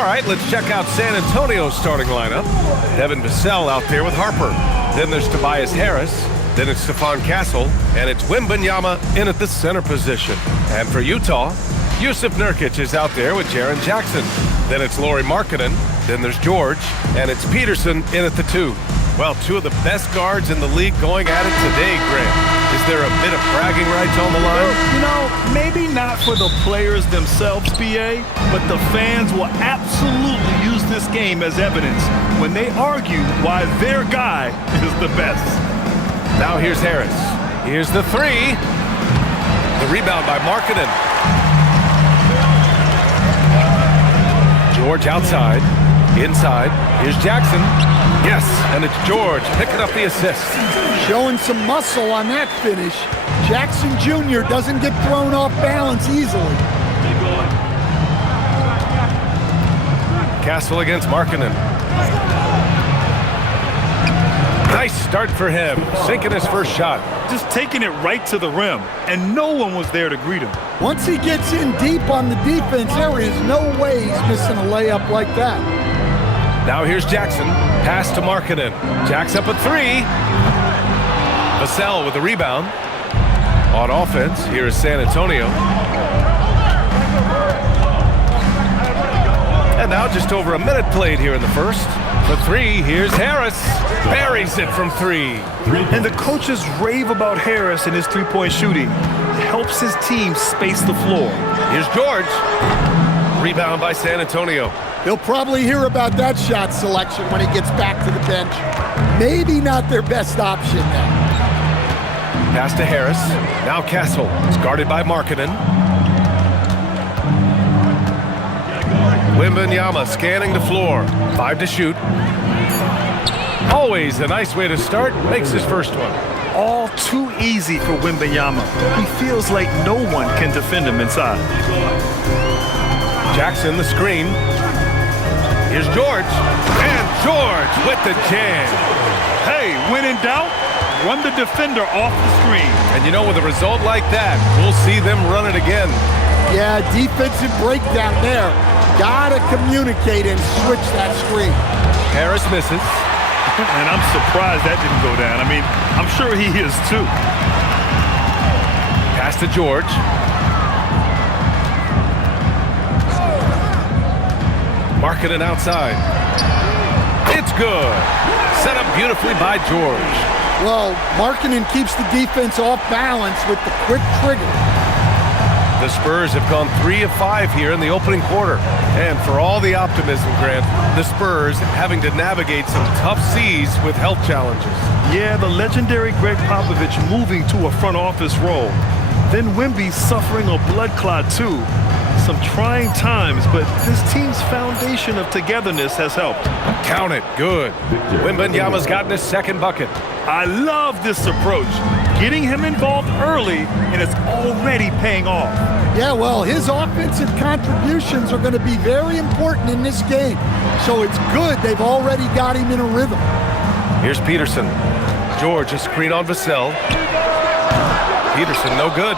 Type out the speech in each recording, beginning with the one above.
All right, let's check out San Antonio's starting lineup. Devin Vassell out there with Harper. Then there's Tobias Harris. Then it's Stephon Castle. And it's Wembanyama in at the center position. And for Utah, Yusuf Nurkic is out there with Jaren Jackson. Then it's Lauri Markkanen. Then there's George. And it's Peterson in at the 2. Well, two of the best guards in the league going at it today, Grant. Is there a bit of bragging rights on the line? You know, maybe not for the players themselves, BA, but the fans will absolutely use this game as evidence when they argue why their guy is the best. Now here's Harris. Here's the 3. The rebound by Markkanen. George outside. Inside. Here's Jackson. Yes, and it's George picking up the assist. Showing some muscle on that finish. Jackson Jr. doesn't get thrown off balance easily. Castle against Markkanen. Nice start for him, sinking his first shot. Just taking it right to the rim, and no one was there to greet him. Once he gets in deep on the defense, there is no way he's missing a layup like that. Now here's Jackson. Pass to Markkanen. Jack's up at 3. Vassell with the rebound. On offense, here is San Antonio. And now just over a minute played here in the first. For 3, here's Harris. Buries it from 3. And the coaches rave about Harris and his three-point shooting. It helps his team space the floor. Here's George. Rebound by San Antonio. He'll probably hear about that shot selection when he gets back to the bench. Maybe not their best option now. Pass to Harris. Now Castle. It's guarded by Markkanen. Wembanyama scanning the floor. 5 to shoot. Always a nice way to start. Makes his first one. All too easy for Wembanyama. He feels like no one can defend him inside. Jackson the screen. Here's George. And George with the jam. Hey, when in doubt, run the defender off the screen. And you know, with a result like that, we'll see them run it again. Yeah, defensive breakdown there. Gotta communicate and switch that screen. Harris misses. And I'm surprised that didn't go down. I mean, I'm sure he is too. Pass to George. Markkanen outside. It's good. Set up beautifully by George. Well, Markkanen keeps the defense off balance with the quick trigger. The Spurs have gone 3 of 5 here in the opening quarter. And for all the optimism, Grant, the Spurs having to navigate some tough seas with health challenges. Yeah, the legendary Greg Popovich moving to a front office role. Then Wemby suffering a blood clot too. Some trying times, but this team's foundation of togetherness has helped. Count it. Good. Wembanyama's gotten his second bucket. I love this approach. Getting him involved early, and it's already paying off. Yeah, well, his offensive contributions are going to be very important in this game. So it's good they've already got him in a rhythm. Here's Peterson. George, a screen on Vassell. Peterson, no good.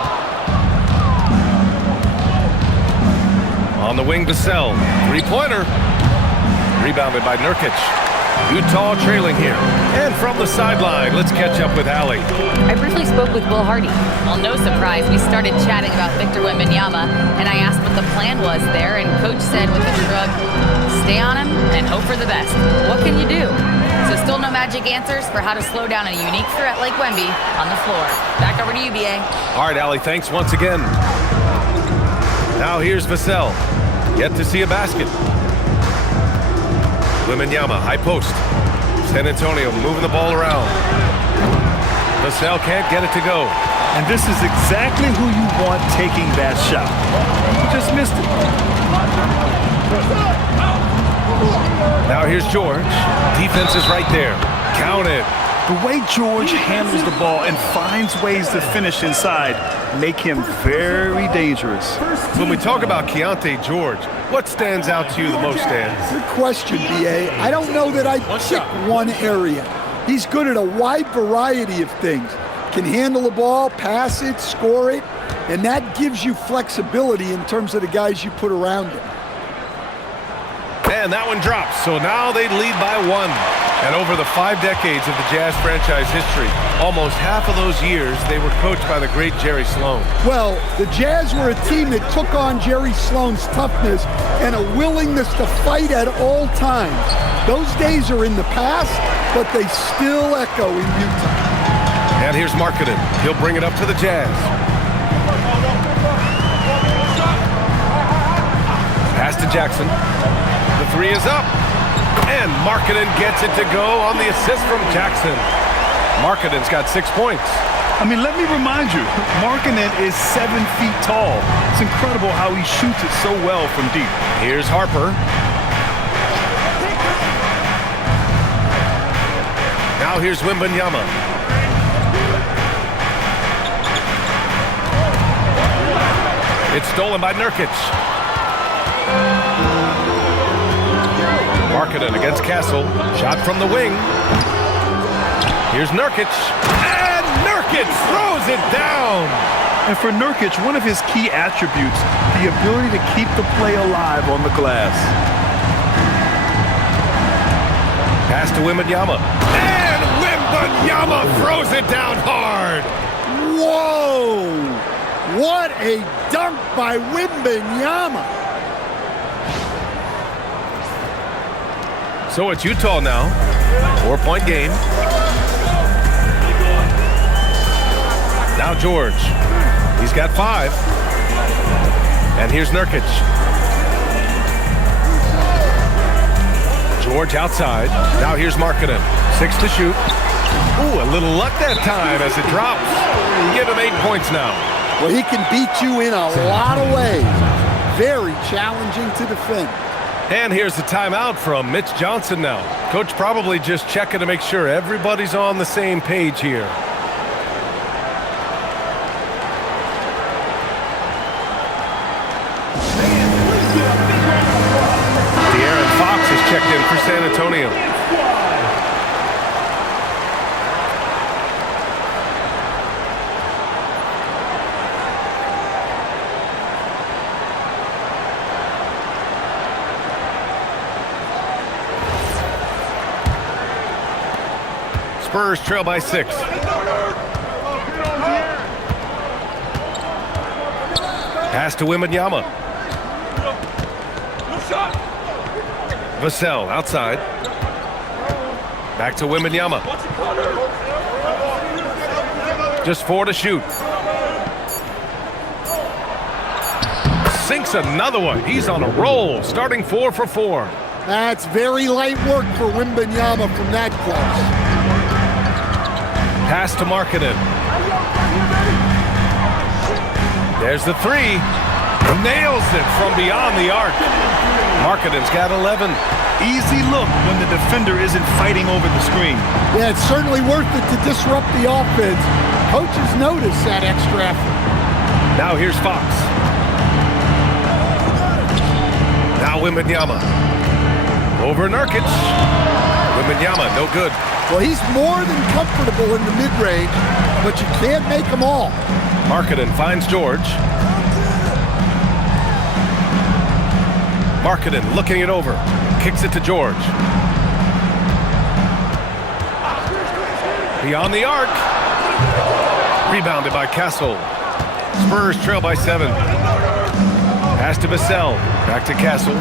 On the wing, Vassell. Three-pointer. Rebounded by Nurkic. Utah trailing here. And from the sideline, let's catch up with Allie. I briefly spoke with Will Hardy. Well, no surprise, we started chatting about Victor Wembanyama, and I asked what the plan was there, and Coach said with a shrug, stay on him and hope for the best. What can you do? So still no magic answers for how to slow down a unique threat like Wemby on the floor. Back over to you, BA. All right, Allie, thanks once again. Now here's Vassell. Yet to see a basket. Wembanyama, high post. San Antonio moving the ball around. Vassell can't get it to go. And this is exactly who you want taking that shot. He just missed it. Now here's George. Defense is right there. Count it. The way George handles the ball and finds ways to finish inside make him very dangerous. When we talk about Keontae George, what stands out to you the most, Dan? Good question, B.A. I don't know that I'd pick one area. He's good at a wide variety of things. Can handle the ball, pass it, score it, and that gives you flexibility in terms of the guys you put around him. And that one drops. So now they lead by 1. And over the 5 decades of the Jazz franchise history, almost half of those years, they were coached by the great Jerry Sloan. Well, the Jazz were a team that took on Jerry Sloan's toughness and a willingness to fight at all times. Those days are in the past, but they still echo in Utah. And here's Markkanen. He'll bring it up to the Jazz. Pass to Jackson. The 3 is up. And Markkanen gets it to go on the assist from Jackson. Markkanen's got 6 points. I mean, let me remind you, Markkanen is 7 feet tall. It's incredible how he shoots it so well from deep. Here's Harper. Now here's Wembanyama. It's stolen by Nurkic. Markkanen against Castle. Shot from the wing. Here's Nurkic. And Nurkic throws it down. And for Nurkic, one of his key attributes, the ability to keep the play alive on the glass. Pass to Wembanyama. And Wembanyama throws it down hard. Whoa! What a dunk by Wembanyama. So it's Utah now. 4-point game. Now George. He's got 5. And here's Nurkic. George outside. Now here's Markkanen. 6 to shoot. Ooh, a little luck that time as it drops. Give him 8 points now. Well, he can beat you in a lot of ways. Very challenging to defend. And here's the timeout from Mitch Johnson now. Coach probably just checking to make sure everybody's on the same page here. De'Aaron Fox is checked in for San Antonio. Spurs trail by 6. Pass to Wembanyama. Vassell outside. Back to Wembanyama. Just 4 to shoot. Sinks another one. He's on a roll, starting 4 for 4. That's very light work for Wembanyama from that close. Pass to Markkanen. There's the 3. Nails it from beyond the arc. Markkanen's got 11. Easy look when the defender isn't fighting over the screen. Yeah, it's certainly worth it to disrupt the offense. Coaches notice that extra effort. Now here's Fox. Now Wembanyama. Over Nurkic. Wembanyama, no good. Well, he's more than comfortable in the mid-range, but you can't make them all. Markkanen finds George. Markkanen looking it over. Kicks it to George. Beyond the arc. Rebounded by Castle. Spurs trail by 7. Pass to Vassell. Back to Castle.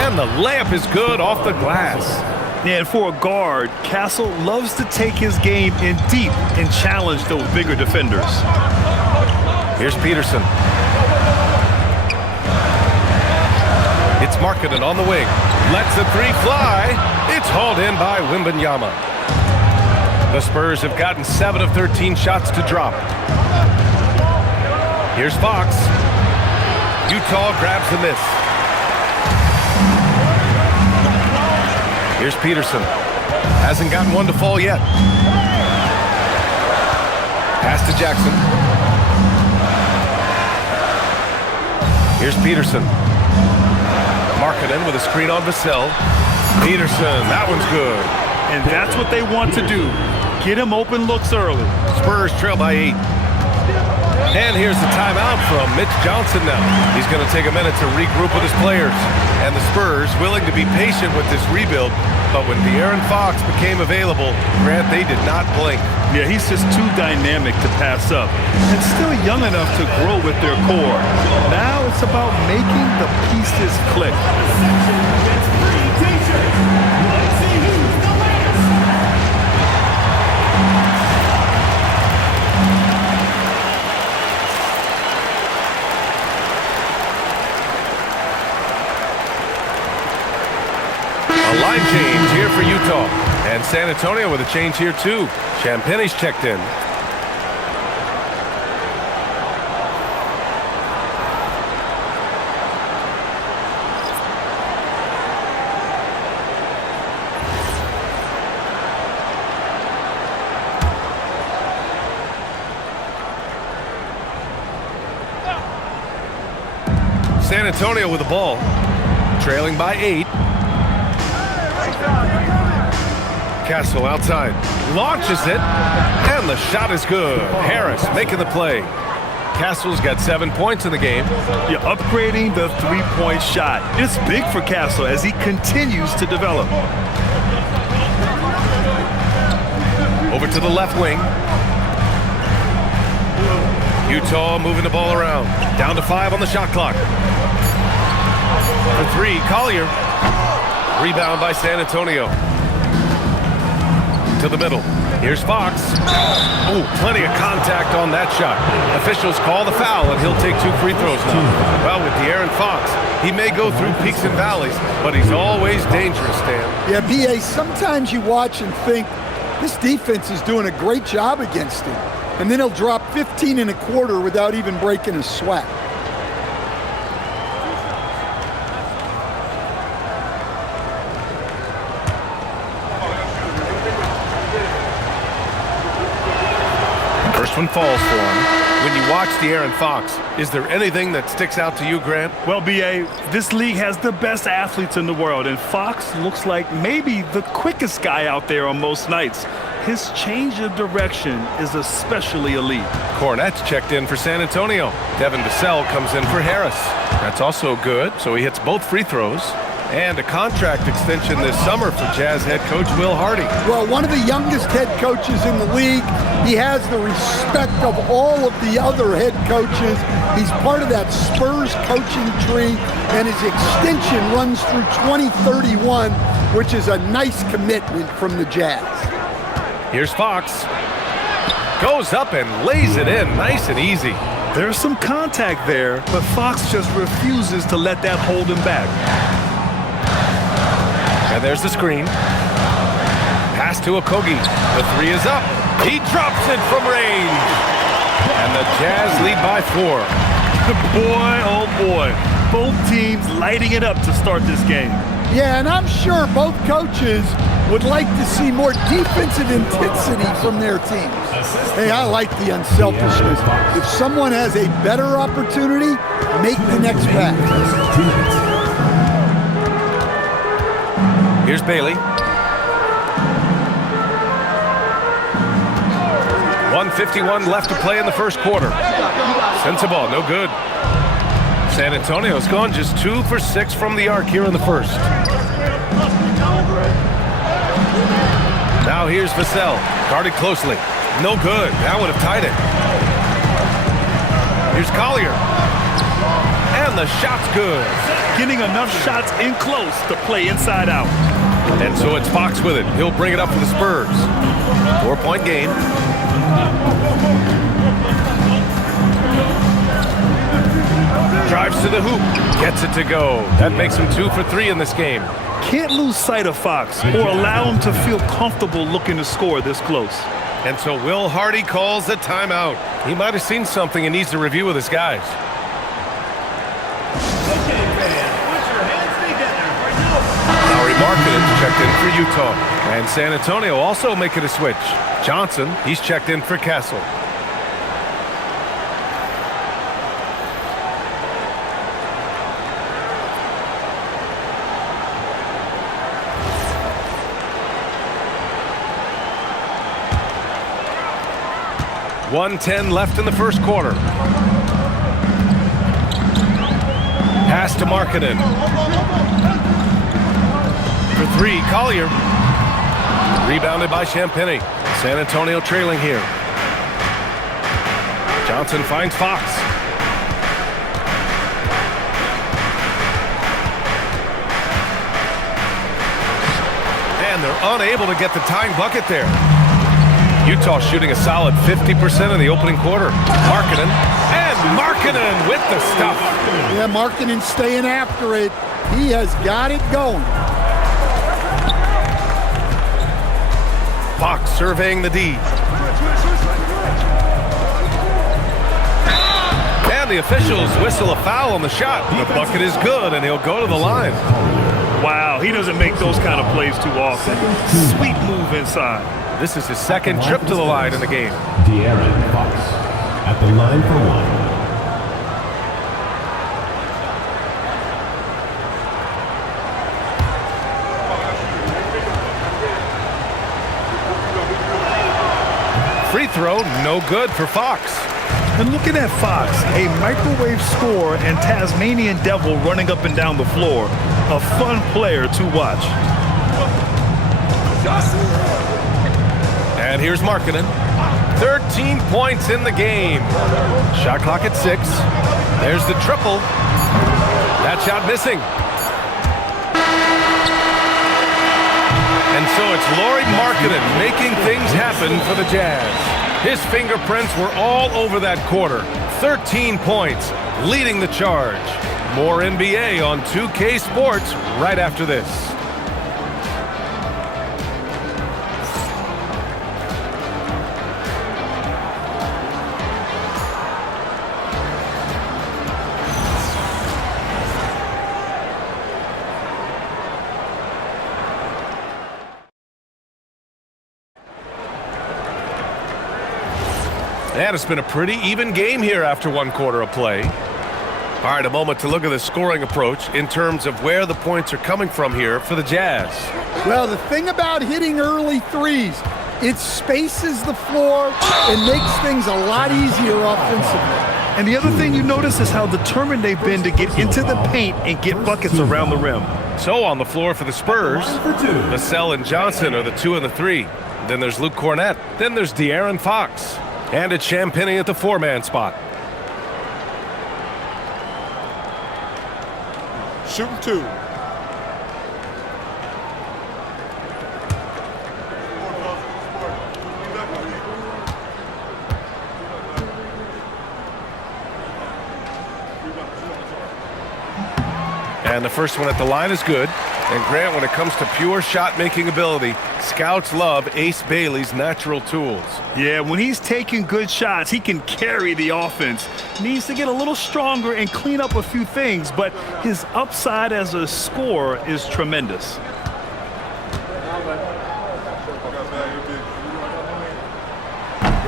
And the layup is good off the glass. Yeah, and for a guard, Castle loves to take his game in deep and challenge those bigger defenders. Here's Peterson. It's Markkanen on the wing. Lets the 3 fly. It's hauled in by Wembanyama. The Spurs have gotten 7 of 13 shots to drop. Here's Fox. Utah grabs the miss. Here's Peterson. Hasn't gotten one to fall yet. Pass to Jackson. Here's Peterson. Markkanen with a screen on Vassell. Peterson, that one's good. And that's what they want to do. Get him open looks early. Spurs trail by 8. And here's the timeout from Mitch Johnson now. He's going to take a minute to regroup with his players. And the Spurs willing to be patient with this rebuild, but when De'Aaron Fox became available, Grant, they did not blink. Yeah, he's just too dynamic to pass up and still young enough to grow with their core. Now it's about making the pieces click. A line change here for Utah. And San Antonio with a change here too. Champagne's checked in. San Antonio with the ball, trailing by 8. Castle outside, launches it, and the shot is good. Harris making the play. Castle's got 7 points in the game. You're upgrading the three-point shot. It's big for Castle as he continues to develop. Over to the left wing. Utah moving the ball around. Down to 5 on the shot clock. For 3, Collier. Rebound by San Antonio. To the middle. Here's Fox. Oh, plenty of contact on that shot. Officials call the foul, and he'll take 2 free throws now. Well, with De'Aaron Fox, he may go through peaks and valleys, but he's always dangerous, Dan. Yeah, B.A., sometimes you watch and think, this defense is doing a great job against him. And then he'll drop 15 and a quarter without even breaking a sweat. First one falls for him. When you watch De'Aaron Fox, is there anything that sticks out to you, Grant? Well, B.A., this league has the best athletes in the world, and Fox looks like maybe the quickest guy out there on most nights. His change of direction is especially elite. Cornette's checked in for San Antonio. Devin Vassell comes in for Harris. That's also good, so he hits both free throws. And a contract extension this summer for Jazz head coach Will Hardy. Well, one of the youngest head coaches in the league. He has the respect of all of the other head coaches. He's part of that Spurs coaching tree, and his extension runs through 2031, which is a nice commitment from the Jazz. Here's Fox. Goes up and lays it in nice and easy. There's some contact there, but Fox just refuses to let that hold him back. And there's the screen. Pass to Okogie. The 3 is up. He drops it from range. And the Jazz lead by 4. Boy, oh boy. Both teams lighting it up to start this game. Yeah, and I'm sure both coaches would like to see more defensive intensity from their teams. Hey, I like the unselfishness. If someone has a better opportunity, make the next pass. Here's Bailey. 1:51 left to play in the first quarter. Sends the ball, no good. San Antonio's gone just 2 for 6 from the arc here in the first. Now here's Vassell, guarded closely. No good, that would have tied it. Here's Collier. And the shot's good. Getting enough shots in close to play inside out. And so it's Fox with it. He'll bring it up for the Spurs. 4-point game. Drives to the hoop. Gets it to go. That makes him 2 for 3 in this game. Can't lose sight of Fox or allow him to feel comfortable looking to score this close. And so Will Hardy calls a timeout. He might have seen something and needs to review with his guys. Markkanen's checked in for Utah. And San Antonio also making a switch. Johnson, he's checked in for Castle. 1:10 left in the first quarter. Pass to Markkanen. For three, Collier. Rebounded by Champagnie. San Antonio trailing here. Johnson finds Fox. And they're unable to get the tying bucket there. Utah shooting a solid 50% in the opening quarter. Markkanen. And Markkanen with the stuff. Yeah, Markkanen staying after it. He has got it going. Fox surveying the D. And the officials whistle a foul on the shot. The bucket is good, and he'll go to the line. Wow, he doesn't make those kind of plays too often. Sweet move inside. This is his second trip to the line in the game. De'Aaron Fox at the line for one. Free throw, no good for Fox. And looking at Fox, a microwave scorer and Tasmanian devil running up and down the floor. A fun player to watch. And here's Markkanen. 13 points in the game. Shot clock at 6. There's the triple. That shot missing. And so it's Lauri Markkanen making things happen for the Jazz. His fingerprints were all over that quarter. 13 points, leading the charge. More NBA on 2K Sports right after this. And it's been a pretty even game here after one quarter of play. All right, a moment to look at the scoring approach in terms of where the points are coming from here for the Jazz. Well, the thing about hitting early threes, it spaces the floor and makes things a lot easier offensively. And the other thing you notice is how determined they've been to get into the paint and get buckets around the rim. So on the floor for the Spurs, Vassell and Johnson are the 2 and the 3. Then there's Luke Cornett. Then there's De'Aaron Fox. And it's Champagnie at the 4-man spot. Shooting 2. And the first one at the line is good. And Grant, when it comes to pure shot-making ability, scouts love Ace Bailey's natural tools. Yeah, when he's taking good shots, he can carry the offense. Needs to get a little stronger and clean up a few things, but his upside as a scorer is tremendous.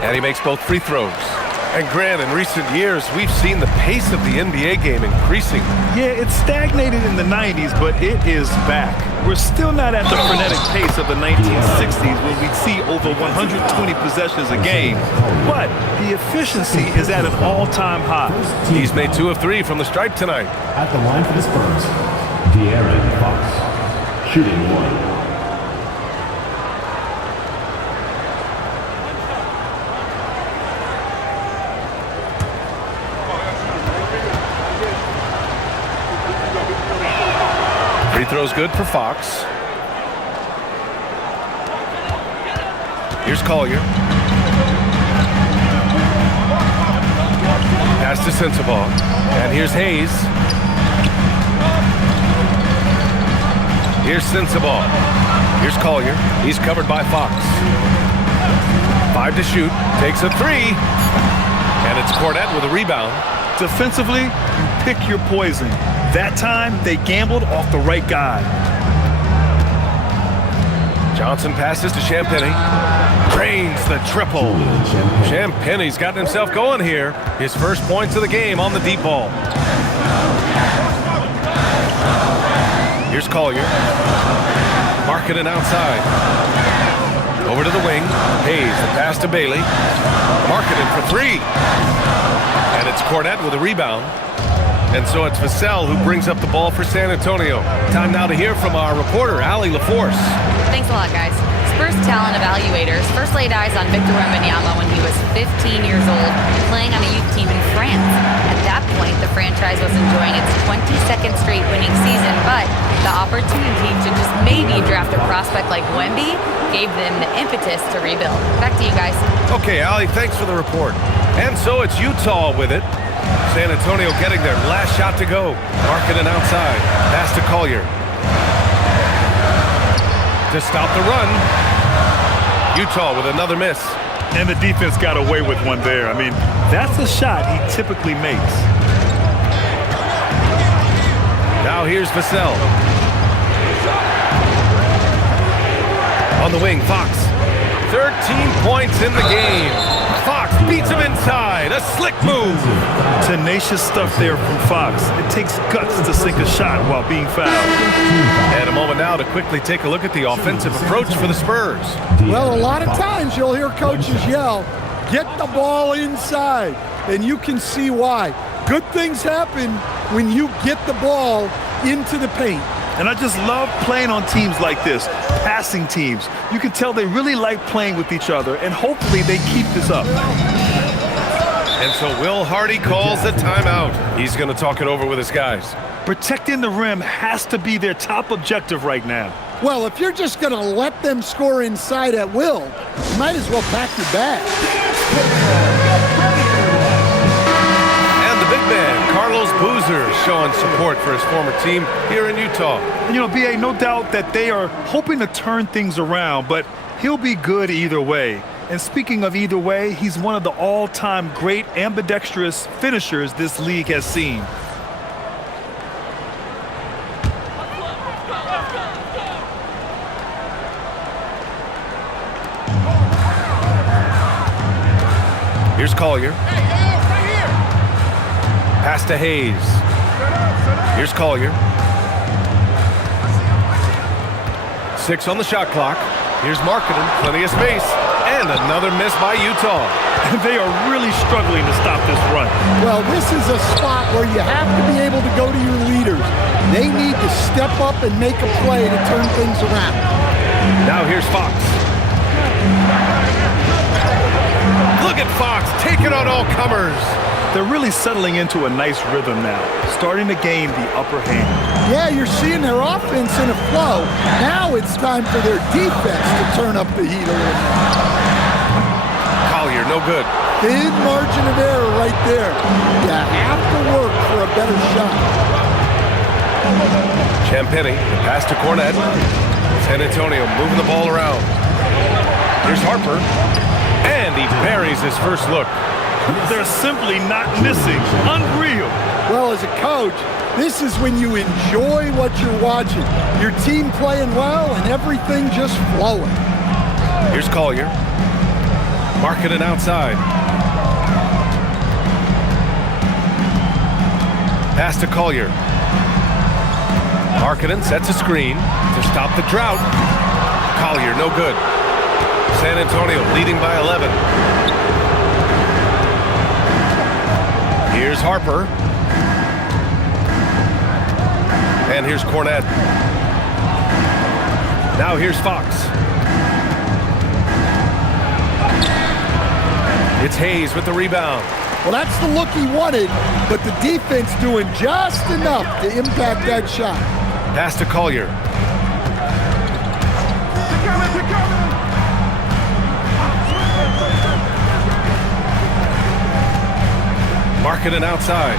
And he makes both free throws. And Grant, in recent years, we've seen the pace of the NBA game increasing. Yeah, it stagnated in the 90s, but it is back. We're still not at the frenetic pace of the 1960s when we'd see over 120 possessions a game, but the efficiency is at an all-time high. He's made 2 of 3 from the stripe tonight. At the line for the Spurs, De'Aaron Fox, shooting 1. Free throw's good for Fox. Here's Collier. Pass to Sensabaugh. And here's Hayes. Here's Sensabaugh. Here's Collier. He's covered by Fox. 5 to shoot. Takes a 3. And it's Cornett with a rebound. Defensively, you pick your poison. That time, they gambled off the right guy. Johnson passes to Champagnie. Drains the triple. Champagnie's gotten himself going here. His first points of the game on the deep ball. Here's Collier. Markkanen outside. Over to the wing. Hayes, the pass to Bailey. Marketing for three. And it's Cornette with a rebound. And so it's Vassell who brings up the ball for San Antonio. Time now to hear from our reporter, Allie LaForce. Thanks a lot, guys. Spurs talent evaluators first laid eyes on Victor Wembanyama when he was 15 years old, playing on a youth team in France. At that point, the franchise was enjoying its 22nd straight winning season, but the opportunity to just maybe draft a prospect like Wemby gave them the impetus to rebuild. Back to you guys. Okay, Allie, thanks for the report. And so it's Utah with it. San Antonio getting their last shot to go. Marketing outside. Pass to Collier. To stop the run. Utah with another miss. And the defense got away with one there. I mean, that's a shot he typically makes. Now here's Vassell. On the wing, Fox. 13 points in the game. Fox beats him inside. A slick move. Tenacious stuff there from Fox. It takes guts to sink a shot while being fouled. And a moment now to quickly take a look at the offensive approach for the Spurs. Well, a lot of times you'll hear coaches yell, get the ball inside, and you can see why. Good things happen when you get the ball into the paint. And I just love playing on teams like this, passing teams. You can tell they really like playing with each other, and hopefully they keep this up. And so Will Hardy calls the timeout. He's going to talk it over with his guys. Protecting the rim has to be their top objective right now. Well, if you're just going to let them score inside at will, you might as well pack your bag. And the big man, Carlos Boozer, showing support for his former team here in Utah. And you know, B.A., no doubt that they are hoping to turn things around, but he'll be good either way. And speaking of either way, he's one of the all-time great ambidextrous finishers this league has seen. Here's Collier. Pass to Hayes. Here's Collier. 6 on the shot clock. Here's Marketing. Plenty of space. And another miss by Utah. They are really struggling to stop this run. Well, this is a spot where you have to be able to go to your leaders. They need to step up and make a play to turn things around. Now here's Fox. Look at Fox taking on all comers. They're really settling into a nice rhythm now, starting to gain the upper hand. Yeah, you're seeing their offense in a flow. Now it's time for their defense to turn up the heat a little bit. Collier, no good. Thin margin of error right there. You have to work for a better shot. Champagny, pass to Cornette. San Antonio moving the ball around. Here's Harper. And he buries his first look. They're simply not missing. Unreal. Well, as a coach, this is when you enjoy what you're watching. Your team playing well and everything just flowing. Here's Collier. Marketing outside. Pass to Collier. Marketing sets a screen to stop the drought. Collier, no good. San Antonio leading by 11. Here's Harper. And here's Cornette. Now here's Fox. It's Hayes with the rebound. Well, that's the look he wanted, but the defense doing just enough to impact that shot. Pass to Collier. Marketing outside.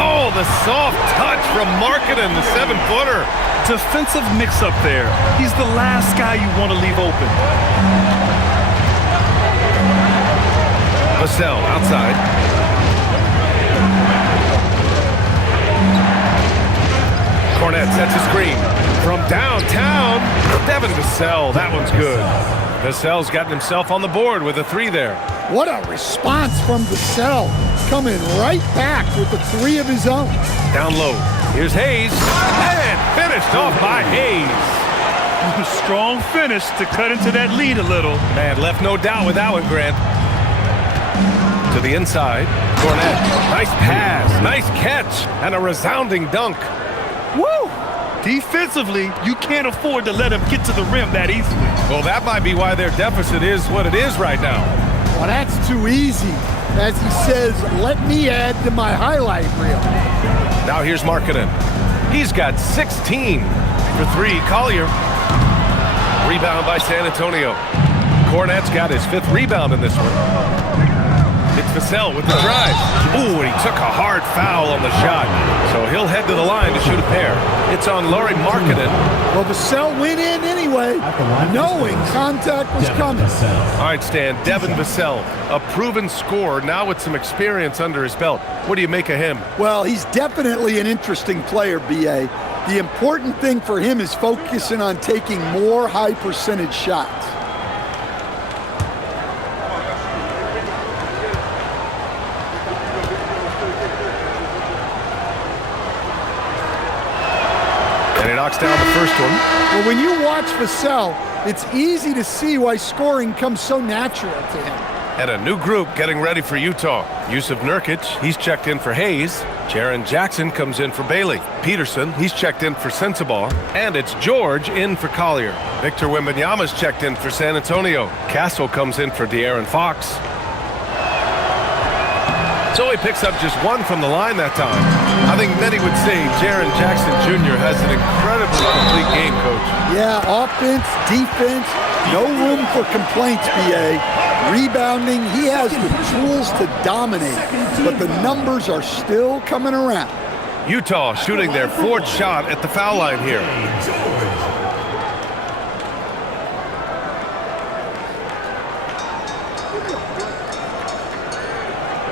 Oh, the soft touch from Marketing, the 7-footer. Defensive mix-up there. He's the last guy you want to leave open. Vassell outside. Cornette sets a screen. From downtown, Devin Vassell. That one's good. Vassell's gotten himself on the board with a 3 there. What a response from Vassell, coming right back with the 3 of his own. Down low. Here's Hayes. And finished off by Hayes. Strong finish to cut into that lead a little. Man, left no doubt with that one, Grant. To the inside, Cornette. Nice pass, nice catch, and a resounding dunk. Woo! Defensively, you can't afford to let him get to the rim that easily. Well, that might be why their deficit is what it is right now. Well, that's too easy. As he says, let me add to my highlight reel. Now here's Markkanen. He's got 16 for 3. Collier. Rebound by San Antonio. Cornette's got his 5th rebound in this one. It's Vassell with the drive. Ooh, and he took a hard foul on the shot. So he'll head to the line to shoot a pair. It's on Lauri Markkanen. Well, Vassell went in anyway, knowing contact was coming. All right, Stan, Devin Vassell, a proven scorer, now with some experience under his belt. What do you make of him? Well, he's definitely an interesting player, B.A. The important thing for him is focusing on taking more high-percentage shots. And he knocks down the first one. Well, when you watch Vassell, it's easy to see why scoring comes so natural to him. And a new group getting ready for Utah. Yusuf Nurkic, he's checked in for Hayes. Jaren Jackson comes in for Bailey. Peterson, he's checked in for Sensabaugh. And it's George in for Collier. Victor Wembanyama's checked in for San Antonio. Castle comes in for De'Aaron Fox. So he picks up just 1 from the line that time. I think many would say Jaren Jackson Jr. has an incredibly complete game, Coach. Yeah, offense, defense, no room for complaints, B.A. Rebounding, he has the tools to dominate, but the numbers are still coming around. Utah shooting their 4th shot at the foul line here.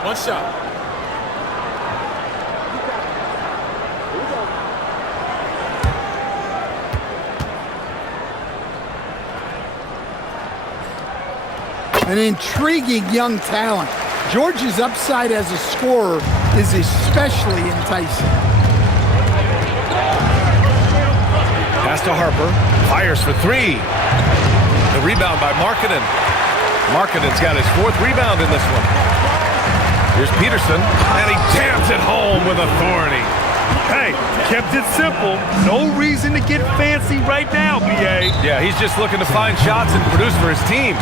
One shot. An intriguing young talent. George's upside as a scorer is especially enticing. Pass to Harper. Fires for 3. The rebound by Markkanen. Markkanen's got his 4th rebound in this one. Here's Peterson, and he jams it home with authority. Hey, kept it simple. No reason to get fancy right now, B.A. Yeah, he's just looking to find shots and produce for his team.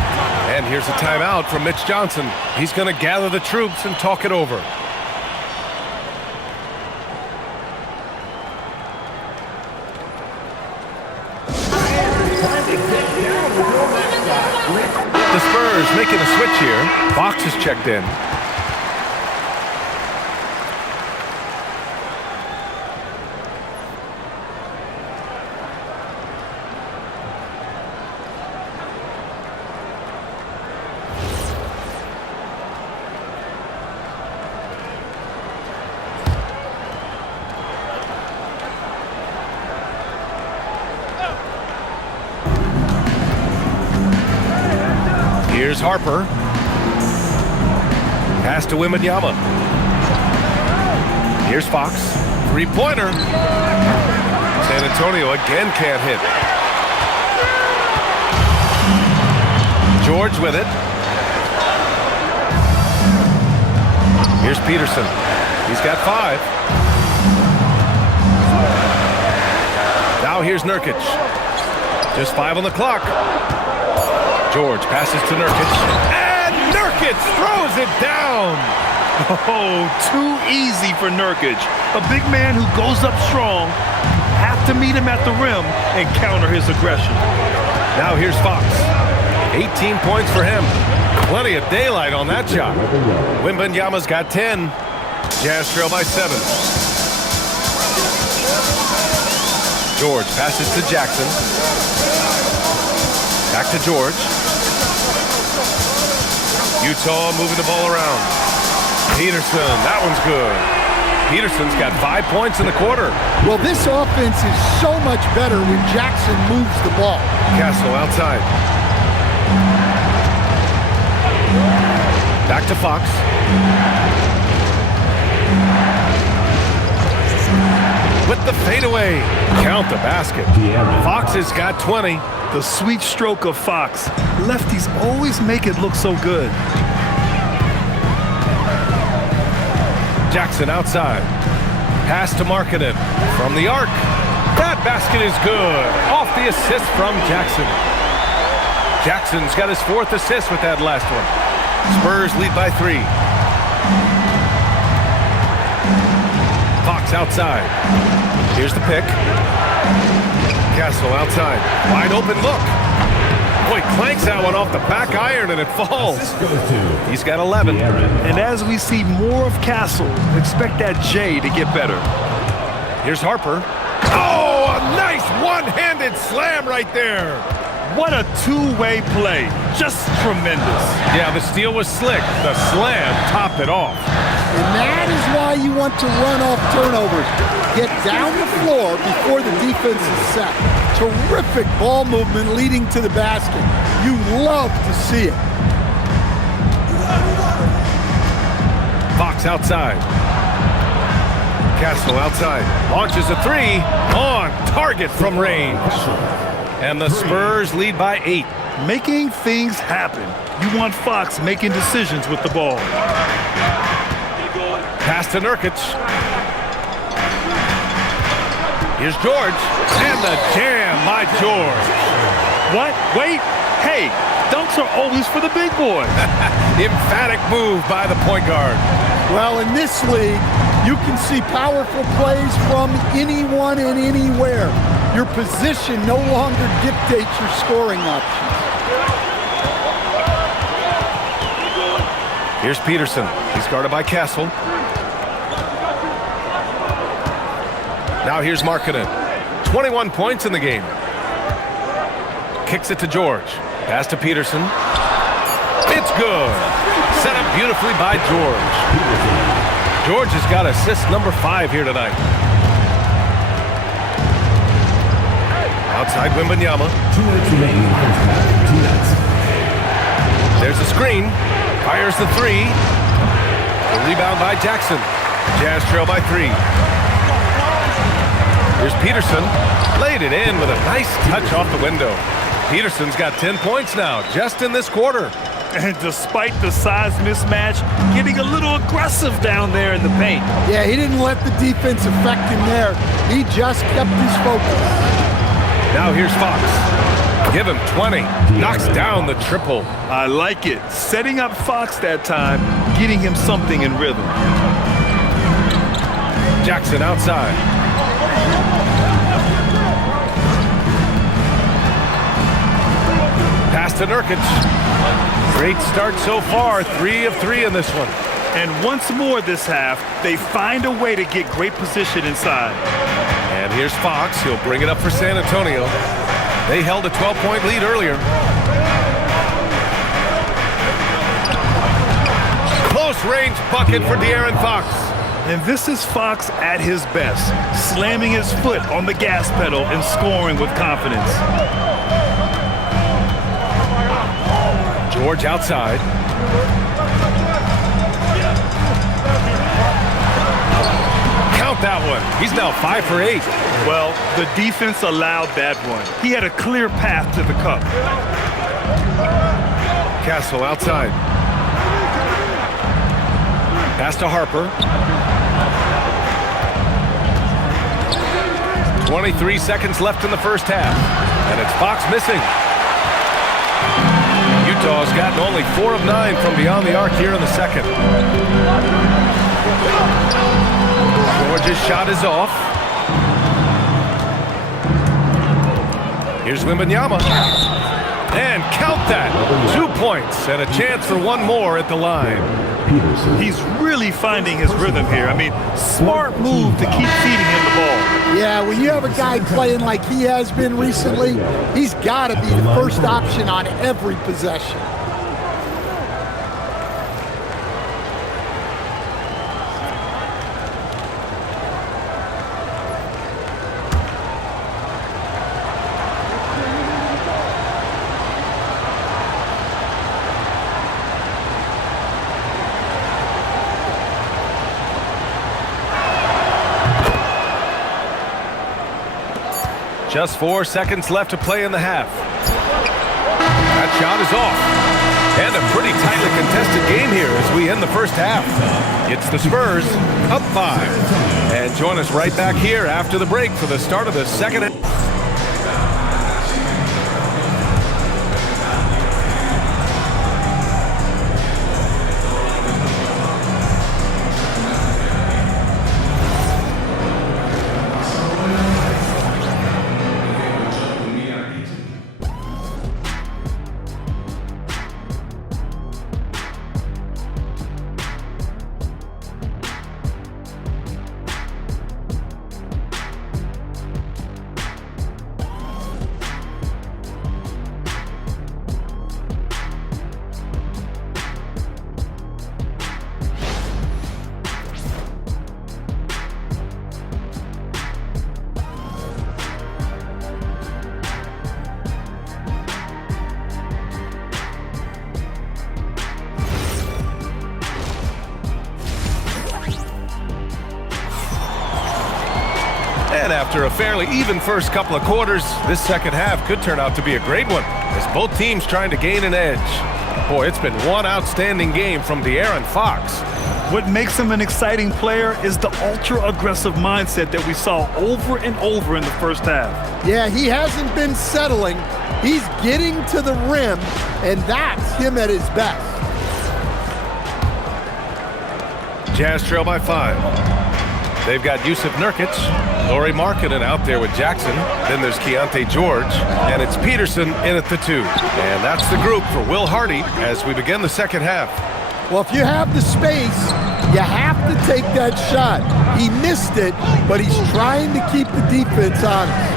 And here's a timeout from Mitch Johnson. He's going to gather the troops and talk it over. The Spurs making a switch here. Fox is checked in. Here's Harper. Pass to Wembanyama. Here's Fox. 3-pointer. San Antonio again can't hit. George with it. Here's Peterson. He's got 5. Now here's Nurkic. Just 5 on the clock. George passes to Nurkic, and Nurkic throws it down. Oh, too easy for Nurkic. A big man who goes up strong. Have to meet him at the rim and counter his aggression. Now here's Fox. 18 points for him. Plenty of daylight on that shot. Wembanyama's got 10. Jazz trail by 7. George passes to Jackson. Back to George. Utah moving the ball around. Peterson, that one's good. Peterson's got 5 points in the quarter. Well, this offense is so much better when Jackson moves the ball. Castle outside. Back to Fox. with the fadeaway. Count the basket. Fox has got 20. The sweet stroke of Fox. Lefties always make it look so good. Jackson outside. Pass to Markkanen from the arc. That basket is good. Off the assist from Jackson. Jackson's got his 4th assist with that last one. Spurs lead by 3. Fox outside. Here's the pick. Castle outside. Wide open look. Boy, clanks that one off the back iron and it falls. He's got 11. And as we see more of Castle, expect that J to get better. Here's Harper. Oh, a nice one-handed slam right there. What a two-way play. Just tremendous. Yeah, the steal was slick. The slam topped it off. And that is why you want to run off turnovers. Get down the floor before the defense is set. Terrific ball movement leading to the basket. You love to see it. Fox outside. Castle outside. Launches a 3. On target from range. And the Spurs lead by 8. Making things happen. You want Fox making decisions with the ball. Pass to Nurkic. Here's George. And the jam by George. What? Wait. Hey, dunks are always for the big boys. Emphatic move by the point guard. Well, in this league, you can see powerful plays from anyone and anywhere. Your position no longer dictates your scoring options. Here's Peterson. He's guarded by Castle. Now here's Markkanen. 21 points in the game. Kicks it to George. Pass to Peterson. It's good. Set up beautifully by George. George has got assist number 5 here tonight. Outside Wembanyama. 2 minutes remaining in the first half. 2 minutes. There's a screen. Fires the 3. The rebound by Jackson. Jazz trail by 3. Here's Peterson. Laid it in with a nice touch off the window. Peterson's got 10 points now, just in this quarter. And despite the size mismatch, getting a little aggressive down there in the paint. Yeah, he didn't let the defense affect him there. He just kept his focus. Now here's Fox. Give him 20. Knocks down the triple. I like it. Setting up Fox that time, getting him something in rhythm. Jackson outside. Pass to Nurkic. Great start so far. 3 of 3 in this one. And once more this half, they find a way to get great position inside. And here's Fox. He'll bring it up for San Antonio. They held a 12-point lead earlier. Close range bucket for De'Aaron Fox. And this is Fox at his best, slamming his foot on the gas pedal and scoring with confidence. George outside. Count that one. He's now 5 for 8. Well, the defense allowed that one. He had a clear path to the cup. Castle outside. Pass to Harper. 23 seconds left in the first half. And it's Fox missing. Utah's gotten only 4 of 9 from beyond the arc here in the second. George's shot is off. Here's Wembanyama. And count that. 2 points and a chance for one more at the line. He's really finding his rhythm here. I mean, smart move to keep feeding him the ball. Yeah, when you have a guy playing like he has been recently, he's got to be the first option on every possession. Just 4 seconds left to play in the half. That shot is off. And a pretty tightly contested game here as we end the first half. It's the Spurs up 5. And join us right back here after the break for the start of the second half. And after a fairly even first couple of quarters, this second half could turn out to be a great one as both teams trying to gain an edge. Boy, it's been one outstanding game from De'Aaron Fox. What makes him an exciting player is the ultra-aggressive mindset that we saw over and over in the first half. Yeah, he hasn't been settling. He's getting to the rim, and that's him at his best. Jazz trail by 5. They've got Yusuf Nurkic, Lauri Markkanen out there with Jackson. Then there's Keontae George, and it's Peterson in at the 2. And that's the group for Will Hardy as we begin the second half. Well, if you have the space, you have to take that shot. He missed it, but he's trying to keep the defense honest.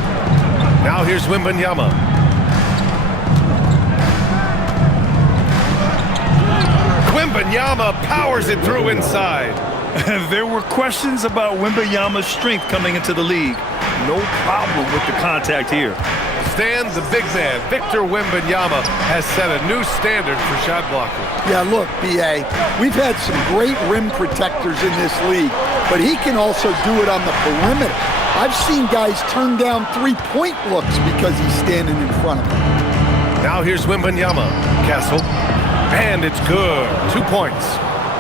Now here's Wembanyama. Wembanyama powers it through inside. There were questions about Wembanyama's strength coming into the league. No problem with the contact here. Stan, the big man, Victor Wembanyama, has set a new standard for shot blocking. Yeah, look, B.A., we've had some great rim protectors in this league, but he can also do it on the perimeter. I've seen guys turn down three-point looks because he's standing in front of them. Now here's Wembanyama. Castle. And it's good. 2 points.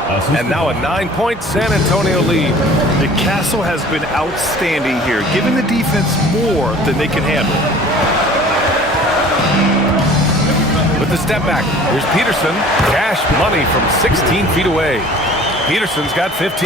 And now a 9-point San Antonio lead. The Castle has been outstanding here, giving the defense more than they can handle. With the step back, here's Peterson. Cash money from 16 feet away. Peterson's got 15.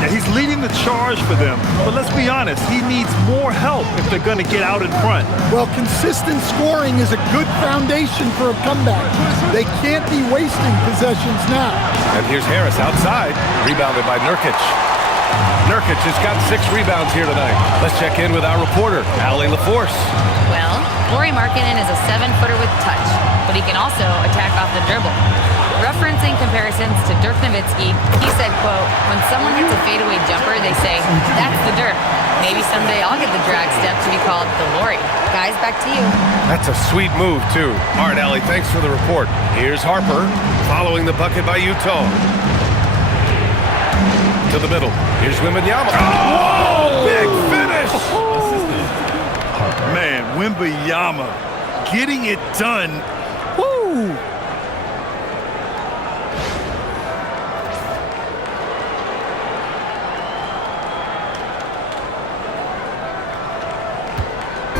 Yeah, he's leading the charge for them, but let's be honest, he needs more help if they're going to get out in front. Well, consistent scoring is a good foundation for a comeback. They can't be wasting possessions now. And here's Harris outside, rebounded by Nurkic. Nurkic has got 6 rebounds here tonight. Let's check in with our reporter, Allie LaForce. Well, Lauri Markkanen is a 7-footer with touch, but he can also attack off the dribble. Referencing comparisons to Dirk Nowitzki, he said, quote, when someone hits a fadeaway jumper, they say, that's the Dirk. Maybe someday I'll get the drag step to be called the Lauri. Guys, back to you. That's a sweet move, too. All right, Allie, thanks for the report. Here's Harper, following the bucket by Utah. To the middle. Here's Wembanyama. Oh, big finish! Man, Wembanyama getting it done. Woo!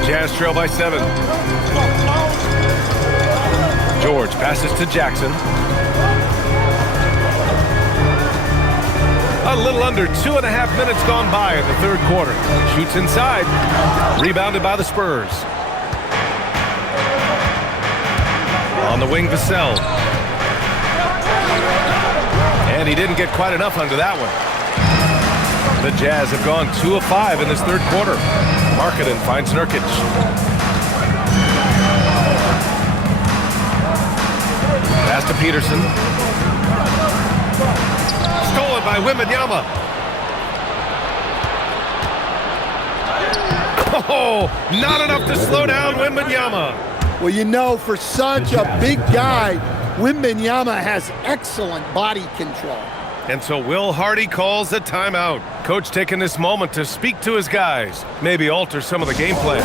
Jazz trail by 7. George passes to Jackson. A little under 2.5 minutes gone by in the third quarter. Shoots inside. Rebounded by the Spurs. On the wing, Vassell. And he didn't get quite enough under that one. The Jazz have gone 2 of 5 in this third quarter. Markkanen finds Nurkic. Pass to Peterson. Stolen by Wembanyama. Oh, not enough to slow down Wembanyama. Well, you know, for such a big guy, Wembanyama has excellent body control. And so Will Hardy calls a timeout. Coach taking this moment to speak to his guys, maybe alter some of the game plan.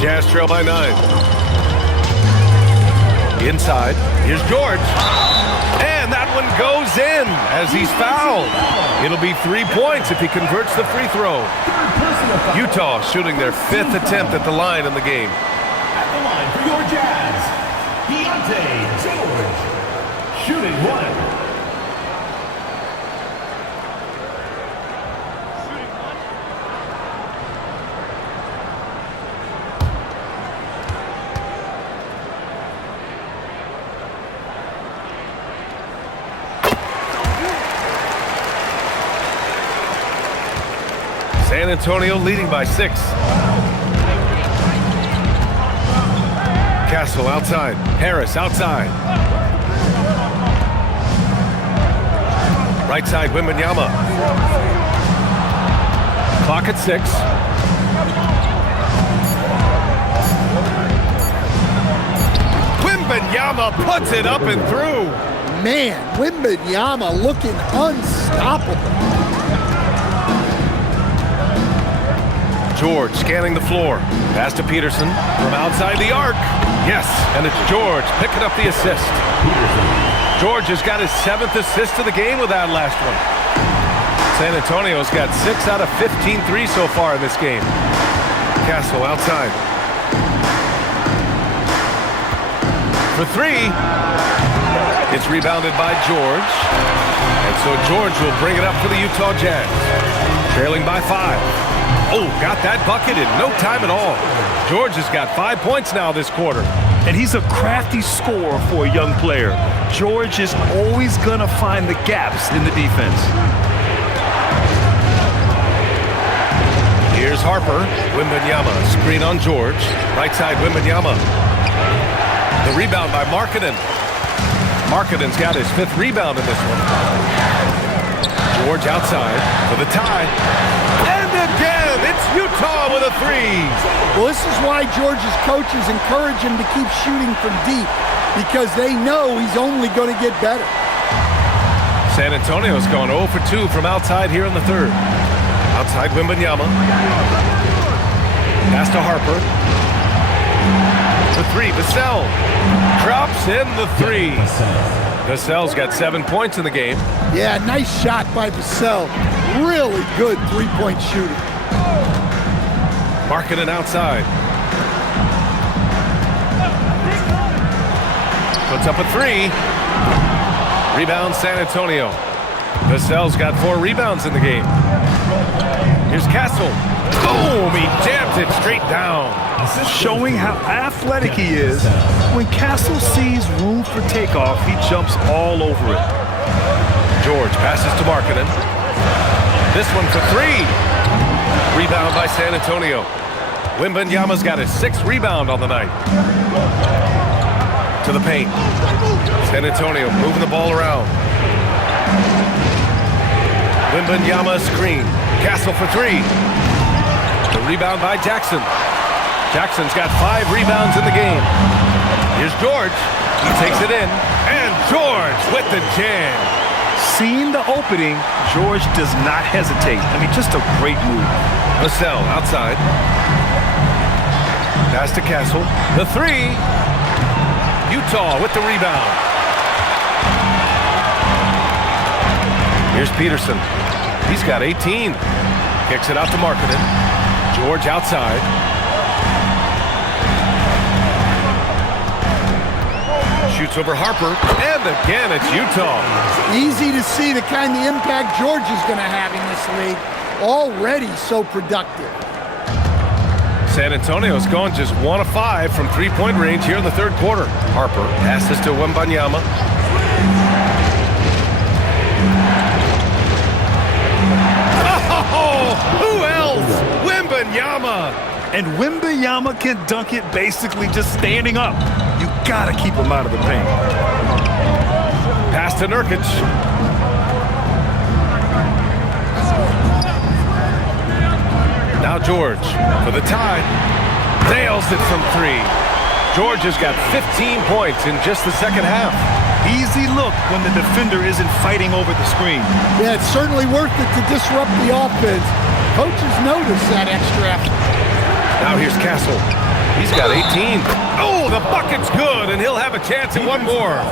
Jazz trail by 9. Inside, here's George. And that one goes in as he's fouled. It'll be 3 points if he converts the free throw. Utah shooting their 5th attempt at the line in the game. At the line for your Jazz, George. Shooting 1. San Antonio leading by 6. Castle outside. Harris outside. Right side, Wembanyama. Clock at 6. Wembanyama puts it up and through. Man, Wembanyama looking unstoppable. George scanning the floor. Pass to Peterson from outside the arc. Yes, and it's George picking up the assist. George has got his 7th assist of the game with that last one. San Antonio's got 6 out of 15 threes so far in this game. Castle outside. For 3. It's rebounded by George. And so George will bring it up for the Utah Jazz. Trailing by 5. Oh, got that bucket in no time at all. George has got 5 points now this quarter. And he's a crafty scorer for a young player. George is always going to find the gaps in the defense. Here's Harper. Wembanyama, screen on George. Right side, Wembanyama. The rebound by Markkanen. Markkanen's got his 5th rebound in this one. George outside for the tie. And again, it's Utah with a 3. Well, this is why George's coaches encourage him to keep shooting from deep, because they know he's only going to get better. San Antonio's going 0 for 2 from outside here in the 3rd. Outside Wembanyama. Pass to Harper. For 3, Vassell. Drops in the 3. Vassell's got 7 points in the game. Yeah, nice shot by Vassell. Really good three-point shooting. Markkanen outside. Puts up a 3. Rebound San Antonio. Vassell's got 4 rebounds in the game. Here's Castle. Boom! He jams it straight down. Showing how athletic he is. When Castle sees room for takeoff, he jumps all over it. George passes to Markkanen. This one for 3. Rebound by San Antonio. Wembanyama's got his 6th rebound on the night. To the paint. San Antonio moving the ball around. Wembanyama screen. Castle for 3. The rebound by Jackson. Jackson's got 5 rebounds in the game. Here's George. He takes it in. And George with the jam. Seeing the opening, George does not hesitate. I mean, just a great move. Vassell outside. Pass to Castle. The 3. Utah with the rebound. Here's Peterson. He's got 18. Kicks it out to Markkanen. George outside. Shoots over Harper. And again, it's Utah. Easy to see the kind of impact George is going to have in this league. Already so productive. San Antonio's gone just 1 of 5 from 3-point range here in the 3rd quarter. Harper passes to Wembanyama. Wembanyama. And Wembanyama can dunk it basically just standing up. You gotta keep him out of the paint. Pass to Nurkic. Now George for the tie. Nails it from three. George has got 15 points in just the second half. Easy look when the defender isn't fighting over the screen. Yeah, it's certainly worth it to disrupt the offense. Coaches notice that extra effort. Now here's Castle. He's got 18. Oh, the bucket's good, and he'll have a chance at one more.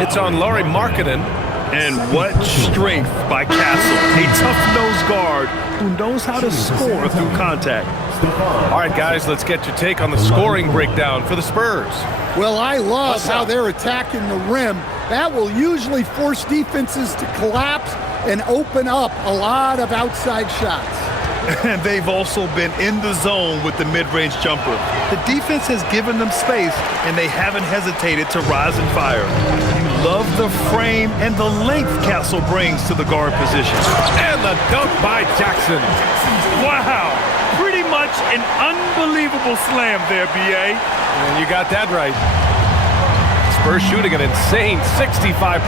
It's on Lauri Markkanen. And what strength by Castle. A tough-nosed guard who knows how to score through contact. All right, guys, let's get your take on the scoring breakdown for the Spurs. Well, I love how they're attacking the rim. That will usually force defenses to collapse and open up a lot of outside shots. And they've also been in the zone with the mid-range jumper. The defense has given them space, and they haven't hesitated to rise and fire. You love the frame and the length Castle brings to the guard position. And the dunk by Jackson. Wow! Pretty much an unbelievable slam there, B.A. And you got that right. Spurs shooting an insane 65%.